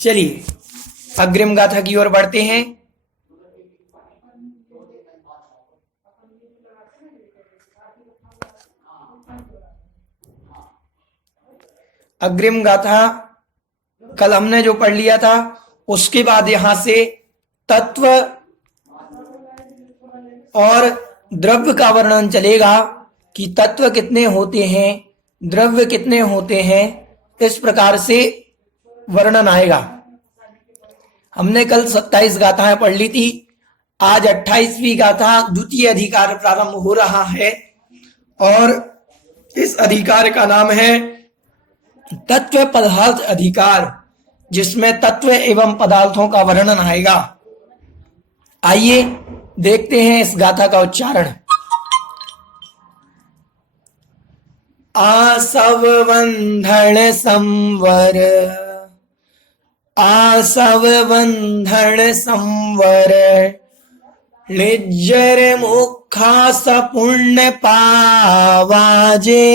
चलिए अग्रिम गाथा की ओर बढ़ते हैं। अग्रिम गाथा कल हमने जो पढ़ लिया था, उसके बाद यहां से तत्व और द्रव्य का वर्णन चलेगा कि तत्व कितने होते हैं, द्रव्य कितने होते हैं, इस प्रकार से वर्णन आएगा। हमने कल 27 गाथाएं पढ़ ली थी। आज 28वीं गाथा द्वितीय अधिकार प्रारंभ हो रहा है और इस अधिकार का नाम है तत्व पदार्थ अधिकार, जिसमें तत्व एवं पदार्थों का वर्णन आएगा। आइए देखते हैं इस गाथा का उच्चारण। आसव बंधन संवर, आसव बंधन संवर, निज्जर मुखा सपुण्य पावाजे,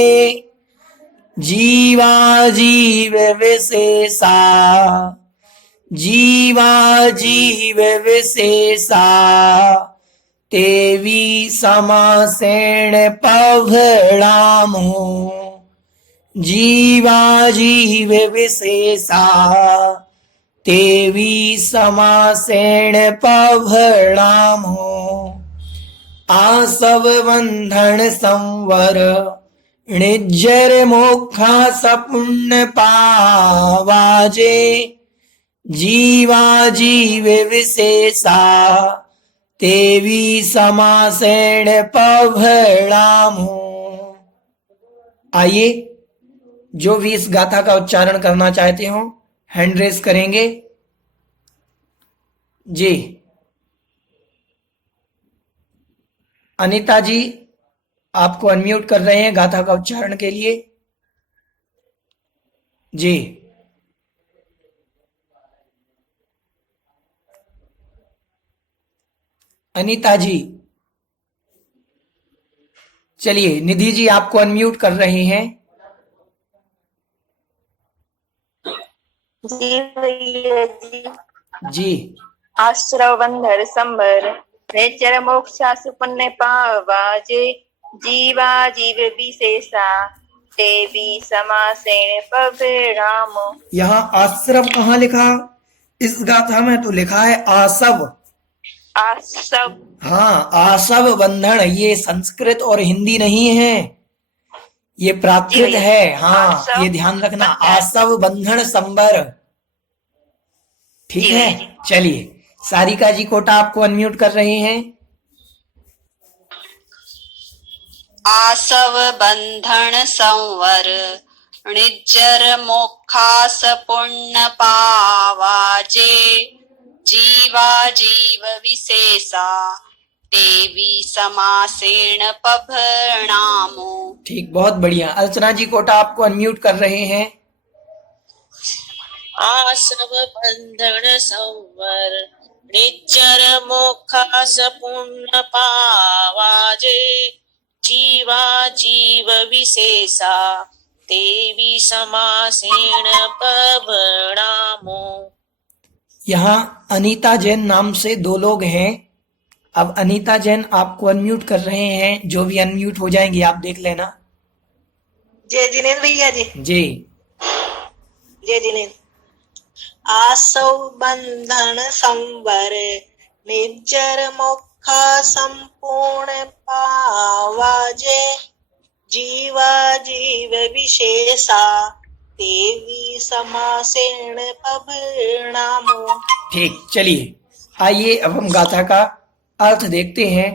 जीवा जीव विशेषा, जीवा जीव विशेषा, तेवी समासेण पभणामो, जीवा जीव विशेषा, तेवी समासेण पभणामो, आसव बंधन संवर, निज्जर मोक्षा सपुण्य पावाजे, जीवा जीव विशेषा, तेवी समासेण पभणामो। आइए जो भी इस गाथा का उच्चारण करना चाहते हो हैंड रेस करेंगे जी। अनीता जी आपको अनम्यूट कर रहे हैं गाथा का उच्चारण के लिए जी। अनीता जी, चलिए निधि जी आपको अनम्यूट कर रहे हैं जी भैया जी। जी। आश्रव बंधर संबर, निज्जर मोक्षा सुपुण्य पावाजे, जीवा जीव विशेषा, देवी समासेन पभणामो। यहाँ आश्रव कहाँ लिखा? इस गाथा में तो लिखा है आसव। आसव, हाँ, आसव बंधन, ये संस्कृत और हिंदी नहीं है, ये प्राकृत है। हाँ, ये ध्यान रखना, आसव बंधन संबर, ठीक है। चलिए सारिका जी कोटा आपको अनम्यूट कर रहे हैं। आसव बंधन संवर, निज्जर मोक्षास पुण्य पावाजे, जीवा जीव विशेषा, देवी समासेन पभणामो। ठीक, बहुत बढ़िया। अर्चना जी कोटा आपको अनम्यूट कर रहे हैं। आसव बंधन संवर, निज्जर मोक्षास पुण्य पावाजे, जीवा जीव विशेषा, देवी समासेन पभणामो। यहाँ अनीता जैन नाम से दो लोग हैं। अब अनीता जैन आपको अनम्यूट कर रहे हैं, जो भी अनम्यूट हो जाएंगे आप देख लेना। जय जिनेन्द्र भैया जी। जी। जय जिनेन्द्र। आसव बंधन संवर, निज्जर मोक्षा संपूर्ण पावाजे, जीवा जीव विशेषा, देवी समासेन पभणामो। ठीक, चलिए आइए अब हम गाथा का अर्थ देखते हैं।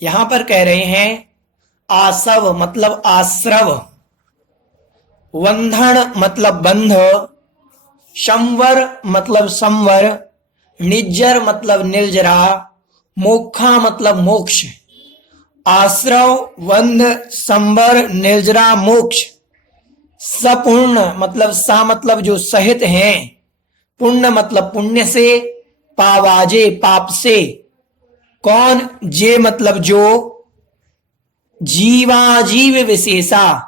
यहां पर कह रहे हैं आसव मतलब आश्रव, बंधन मतलब बंध, संवर मतलब संवर, निज्जर मतलब निर्जरा, मोक्षा मतलब मोक्ष। आश्रव, बंध, संवर, निर्जरा, मोक्ष, सपूर्ण मतलब सा मतलब जो सहित हैं, पुण्य मतलब पुण्य से, पावाजे पाप से, कौन, जे मतलब जो, जीवाजीव विशेषा,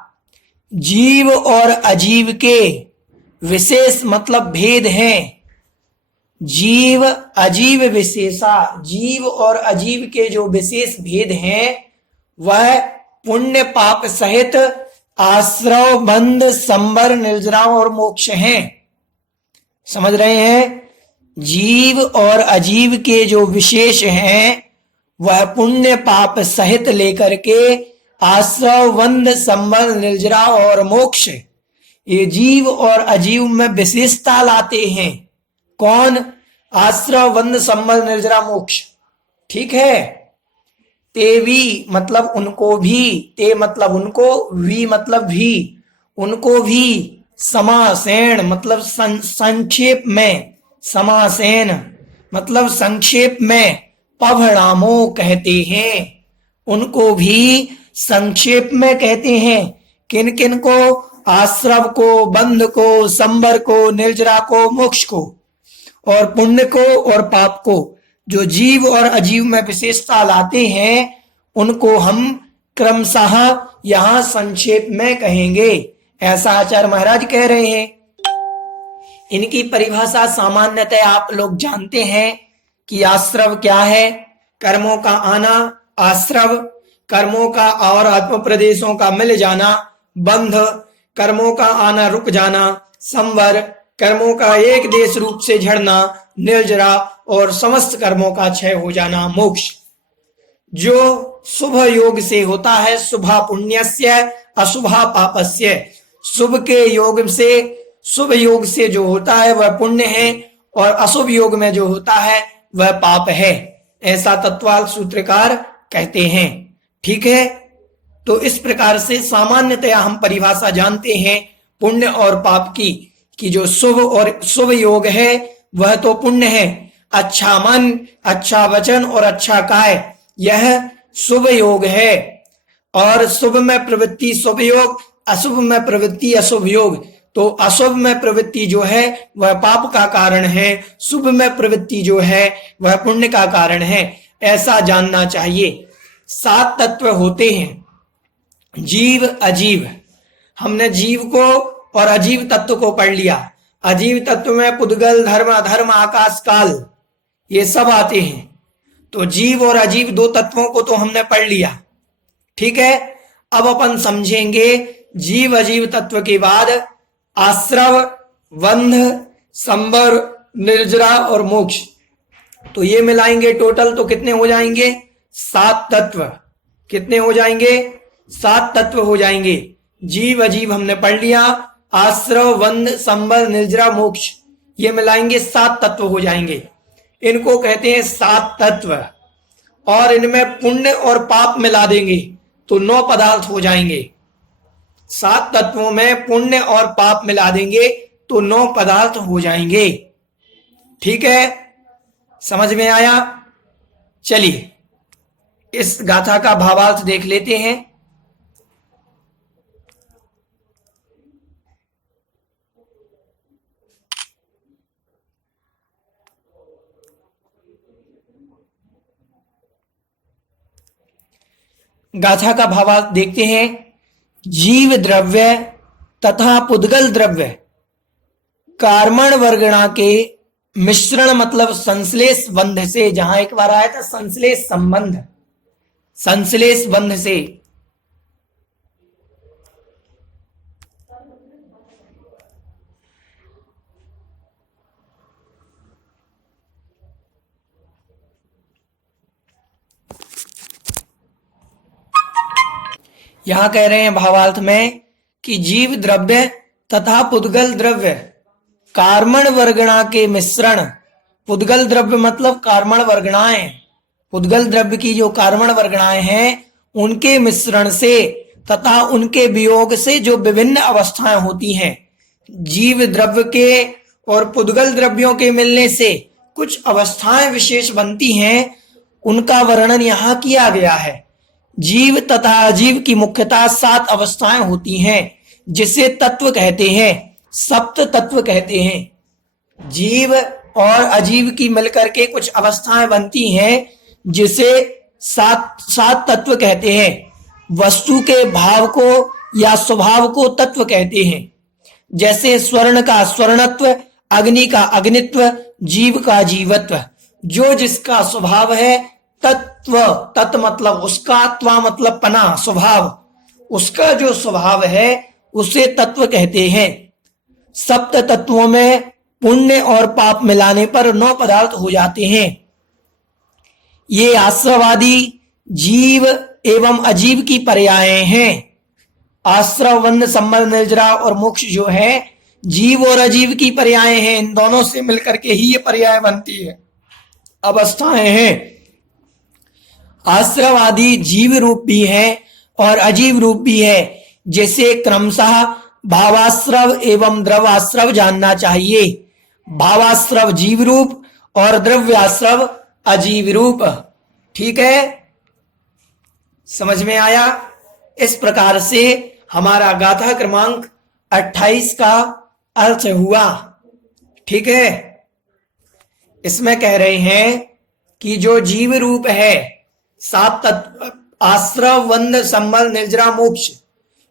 जीव और अजीव के विशेष मतलब भेद हैं। जीव अजीव विशेषा, जीव और अजीव के जो विशेष भेद हैं वह पुण्य पाप सहित आश्रव बंध संबर निर्जरा और मोक्ष हैं। समझ रहे हैं? जीव और अजीव के जो विशेष हैं वह पुण्य पाप सहित लेकर के आश्रव बंध संबर निर्जरा और मोक्ष, ये जीव और अजीव में विशेषता लाते हैं। कौन? आश्रव बंध संबल निर्जरा मोक्ष। ठीक है। ते भी मतलब उनको भी, ते मतलब उनको, वी मतलब भी, उनको भी, समासेन मतलब संक्षेप में, समासेन मतलब संक्षेप में पवनामो कहते हैं। उनको भी संक्षेप में कहते हैं। किन किन को? आश्रव को, बंध को, संबर को, निर्जरा को, मोक्ष को, और पुण्य को और पाप को। जो जीव और अजीव में विशेषता लाते हैं उनको हम क्रमशः यहां संक्षेप में कहेंगे, ऐसा आचार्य महाराज कह रहे हैं। इनकी परिभाषा सामान्यतः आप लोग जानते हैं कि आश्रव क्या है? कर्मों का आना आश्रव, कर्मों का और आत्म प्रदेशों का मिल जाना बंध, कर्मों का आना रुक जाना संवर, कर्मों का एक देश रूप से झड़ना निर्जरा, और समस्त कर्मों का क्षय हो जाना मोक्ष। जो शुभ योग से होता है, शुभा पुण्यस्य अशुभा पापस्य, शुभ के योग से, शुभ योग से जो होता है वह पुण्य है, और अशुभ योग में जो होता है वह पाप है, ऐसा तत्वाल सूत्रकार कहते हैं। ठीक है। तो इस प्रकार से सामान्यतया हम परिभाषा जानते हैं पुण्य और पाप की, कि जो शुभ और शुभ योग है वह तो पुण्य है। अच्छा मन, अच्छा वचन और अच्छा काय, यह शुभ योग है। और शुभ में प्रवृत्ति शुभ योग, अशुभ में प्रवृत्ति अशुभ योग। तो अशुभ में प्रवृत्ति जो है वह पाप का कारण है, शुभ में प्रवृत्ति जो है वह पुण्य का कारण है, ऐसा जानना चाहिए। 7 तत्व होते हैं, जीव अजीव। हमने जीव को और अजीव तत्व को पढ़ लिया। अजीव तत्व में पुद्गल, धर्म, अधर्म, आकाश, काल, ये सब आते हैं। तो जीव और अजीव 2 तत्वों को तो हमने पढ़ लिया। ठीक है। अब अपन समझेंगे जीव अजीव तत्व के बाद आश्रव, बंध, संबर, निर्जरा और मोक्ष। तो ये मिलाएंगे टोटल तो कितने हो जाएंगे? 7 तत्व। कितने हो जाएंगे? 7 तत्व हो जाएंगे। जीव अजीव हमने पढ़ लिया, आश्रव, बंध, संबर, निर्जरा, मोक्ष, ये मिलाएंगे 7 तत्व हो जाएंगे। इनको कहते हैं 7 तत्व। और इनमें पुण्य और पाप मिला देंगे तो 9 पदार्थ हो जाएंगे। 7 तत्वों में पुण्य और पाप मिला देंगे तो 9 पदार्थ हो जाएंगे। ठीक है। समझ में आया? चलिए इस गाथा का भावार्थ देख लेते हैं। गाथा का भावार्थ देखते हैं। जीव द्रव्य तथा पुद्गल द्रव्य कार्मण वर्गणा के मिश्रण मतलब संश्लेष बंध से, जहां एक बार आया था संश्लेष संबंध, संश्लेष बंध से यहां कह रहे हैं भावार्थ में कि जीव द्रव्य तथा पुद्गल द्रव्य कार्मण वर्गणा के मिश्रण, पुद्गल द्रव्य मतलब कार्मण वर्गणाएं, पुद्गल द्रव्य की जो कार्मण वर्गणाएं हैं उनके मिश्रण से तथा उनके वियोग से जो विभिन्न अवस्थाएं होती हैं, जीव द्रव्य के और पुद्गल द्रव्यों के मिलने से कुछ अवस्थाएं विशेष बनती हैं, उनका वर्णन यहाँ किया गया है। जीव तथा अजीव की मुख्यतः 7 अवस्थाएं होती हैं, जिसे तत्व कहते हैं, सप्त तत्व कहते हैं। जीव और अजीव की मिलकर के कुछ अवस्थाएं बनती हैं, जिसे 7 तत्व कहते हैं। वस्तु के भाव को या स्वभाव को तत्व कहते हैं। जैसे स्वर्ण का स्वर्णत्व, अग्नि का अग्नित्व, जीव का जीवत्व। जो जिसका स्वभाव है, तत्व, तत् मतलब उसका, त्वा मतलब पना, स्वभाव, उसका जो स्वभाव है उसे तत्व कहते हैं। सप्त तत्वों में पुण्य और पाप मिलाने पर 9 पदार्थ हो जाते हैं। ये आश्रवादी जीव एवं अजीव की पर्याय हैं। आश्रव, बंध, संबंध, निर्जरा और मोक्ष जो है जीव और अजीव की पर्याय हैं। इन दोनों से मिलकर के ही ये पर्याय बनती है, अवस्थाएं हैं। आश्रवादी जीव रूप भी है और अजीव रूप भी है। जैसे क्रमशः भावाश्रव एवं द्रवाश्रव जानना चाहिए। भावाश्रव जीव रूप और द्रव्याश्रव अजीव रूप। ठीक है, समझ में आया? इस प्रकार से हमारा गाथा क्रमांक 28 का अर्थ हुआ। ठीक है, इसमें कह रहे हैं कि जो जीव रूप है, 7 तत्व, आश्रव, बंध, संबंध, निर्जरा, मोक्ष,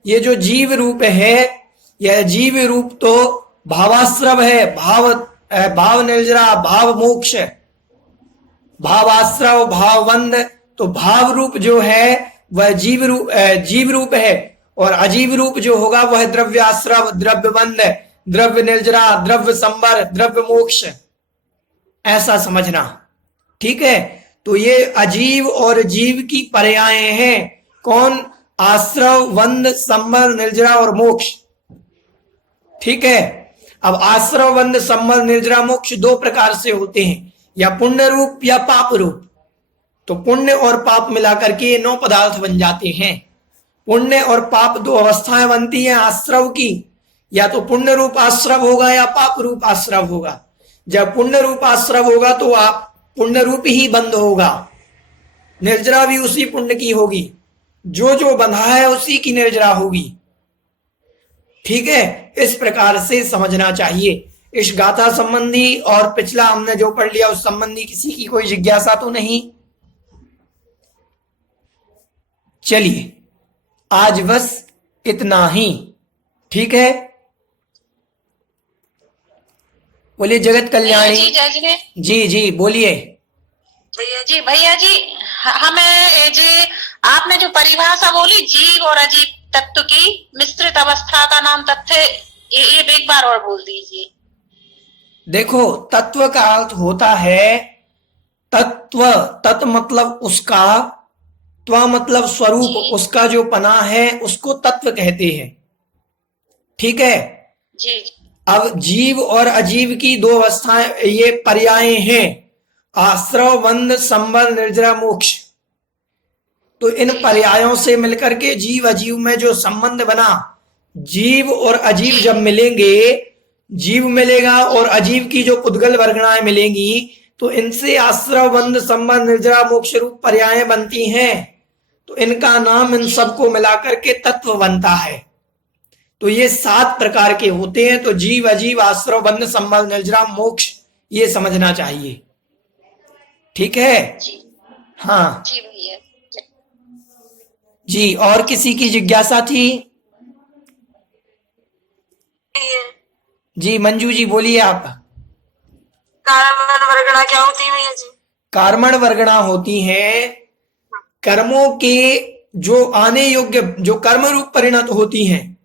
ये जो जीव रूप है, यह जीव रूप तो भावाश्रव है, भाव निर्जरा, भाव मोक्ष, भावाश्रव, भावबंध, तो भाव रूप जो है वह जीव रूप है और अजीव रूप जो होगा वह द्रव्याश्रव, द्रव्य बंध, द्रव्य निर्जरा, द्रव्य संबर, द्रव्य मोक्ष, ऐसा समझना। ठीक है, तो ये अजीव और जीव की पर्याय हैं। कौन? आश्रव, बंध, संबर, निर्जरा और मोक्ष। ठीक है, अब आश्रव, बंध, संबंध, निर्जरा, मोक्ष 2 प्रकार से होते हैं, या पुण्य रूप या पाप रूप। तो पुण्य और पाप मिलाकर के 9 पदार्थ बन जाते हैं। पुण्य और पाप 2 अवस्थाएं बनती हैं आश्रव की, या तो पुण्य रूप आश्रव होगा या पाप रूप आश्रव होगा। जब पुण्य रूप आश्रव होगा तो आप पुण्य रूप ही बंध होगा, निर्जरा भी उसी पुण्य की होगी, जो जो बंधा है उसी की निर्जरा होगी। ठीक है, इस प्रकार से समझना चाहिए। इस गाथा संबंधी और पिछला हमने जो पढ़ लिया उस संबंधी किसी की कोई जिज्ञासा तो नहीं? चलिए, आज बस इतना ही। ठीक है, बोलिए जगत कल्याणी जी। जी बोलिए भैया जी हमें जी आपने जो परिभाषा बोली जीव और अजीव तत्व की मिश्रित अवस्था का नाम तत्व, ये एक बार और बोल दीजिए। देखो, तत्व का अर्थ होता है तत्व, तत् मतलब उसका, त्व मतलब स्वरूप, उसका जो पना है उसको तत्व कहते हैं। ठीक है जी। अब जीव और अजीव की 2 अवस्थाएं, ये पर्याय हैं, आश्रव, बंध, संबंध, निर्जरा, मोक्ष। तो इन पर्यायों से मिलकर के जीव अजीव में जो संबंध बना, जीव और अजीव जब मिलेंगे, जीव मिलेगा और अजीव की जो पुद्गल वर्गणाएं मिलेंगी, तो इनसे आश्रव, बंध, संबंध, निर्जरा, मोक्ष रूप पर्याय बनती हैं। तो इनका नाम इन सबको मिलाकर के तत्व बनता है। तो ये 7 प्रकार के होते हैं। तो जीव, अजीव, आश्रव, बंध, संबंध, निर्जरा, मोक्ष, ये समझना चाहिए। ठीक है जी। हाँ जी भैया जी। और किसी की जिज्ञासा थी? जी मंजू जी बोलिए आप। कारण वर्गणा क्या होती है भैया जी? कार्मण वर्गणा होती हैं कर्मों के जो आने योग्य, जो कर्म रूप परिणत होती हैं।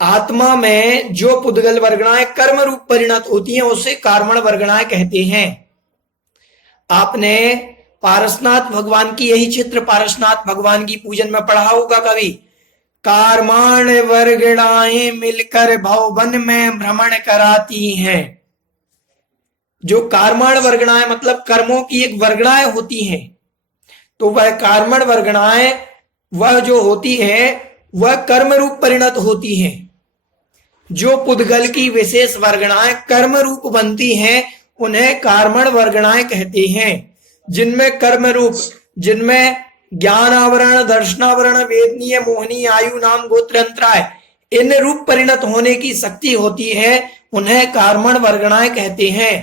आत्मा में जो पुद्गल वर्गणाएं कर्म रूप परिणत होती हैं उसे कार्मण वर्गणाएं कहते हैं। आपने पारसनाथ भगवान की यही चित्र पारसनाथ भगवान की पूजन में पढ़ा होगा कभी। कार्माण वर्गणाएं मिलकर भववन में भ्रमण कराती हैं। जो कार्माण वर्गणाएं मतलब कर्मों की एक वर्गणाएं होती हैं, तो वह कार्मण वर्गणाएं वह जो होती है वह कर्म रूप परिणत होती हैं। जो पुद्गल की विशेष वर्गणाएं कर्म रूप बनती हैं उन्हें कार्मण वर्गणाएं कहते हैं। जिनमें कर्म रूप, जिनमें ज्ञान आवरण, दर्शनावरण, वेदनीय, मोहनी, आयु, नाम, गोत्र, अंतराय, इन रूप परिणत होने की शक्ति होती है, उन्हें कार्मण वर्गणाएं कहते हैं।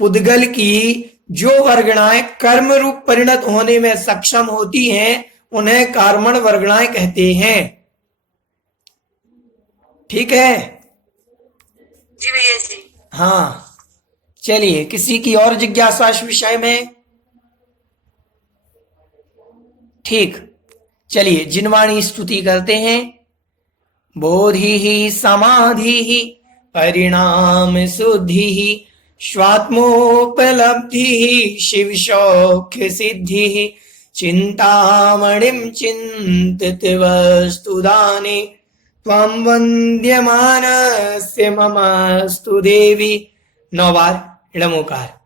पुद्गल की जो वर्गणाएं कर्म रूप परिणत होने में सक्षम होती हैं उन्हें कर्मण वर्गणाएं कहते हैं। ठीक है। जी भैया जी। हाँ, चलिए, किसी की और जिज्ञासा इस विषय में? ठीक, चलिए जिनवाणी स्तुति करते हैं। बोधि समाधि परिणाम शुद्धि स्वात्मोपलब्धि शिव सौख्य सिद्धि चिंतामणिं चिंतित वस्तुदाने त्वं वन्द्यमानस्य ममस्तु देवी। 9 बार ऋमोकार।